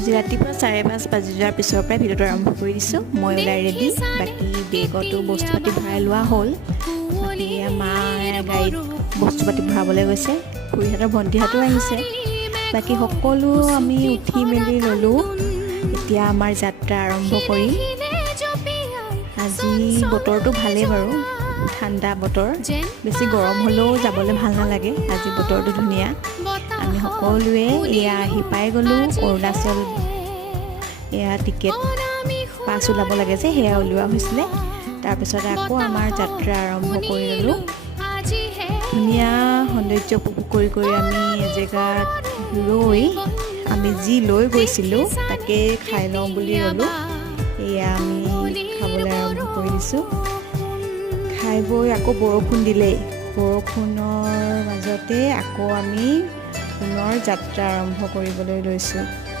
আজি ৰাতিপুৱা 5:30 বাজি যোৱাৰ পিছৰ পৰাই ভিডিঅ'টো আৰম্ভ কৰি দিছোঁ। মই ওলাই ৰেডি, বাকী বেগতো বস্তু পাতি ভৰাই লোৱা হ'ল। বাকী মায়ে গাড়ীত বস্তু পাতি ভৰাবলৈ গৈছে, খুৰীহঁতৰ ভণ্টিহঁতো আহিছে। বাকী সকলো আমি উঠি মেলি ল'লোঁ। এতিয়া আমাৰ যাত্ৰা আৰম্ভ কৰিম। আজি বতৰটো ভালেই বাৰু, ঠাণ্ডা বতৰ, বেছি গৰম হ'লেও যাবলৈ ভাল নালাগে। আজি বতৰটো ধুনীয়া। আমি সকলোৱে এয়া আহি পাই গ'লোঁ অৰুণাচল। এয়া টিকেট পাছ ওলাব লাগে যে, সেয়া উলিওৱা হৈছিলে। তাৰপিছত আকৌ আমাৰ যাত্ৰা আৰম্ভ কৰি ল'লোঁ। ধুনীয়া সৌন্দৰ্য উপভোগ কৰি আমি এজেগাত ৰৈ আমি যি লৈ গৈছিলোঁ তাকে খাই লওঁ বুলি ৰ'লোঁ। এয়া আমি খাবলৈ আৰম্ভ কৰি দিছোঁ। খাই বৈ আকৌ বৰষুণ দিলেই। বৰষুণৰ মাজতে আকৌ আমি পুনৰ যাত্ৰা আৰম্ভ কৰিবলৈ লৈছোঁ।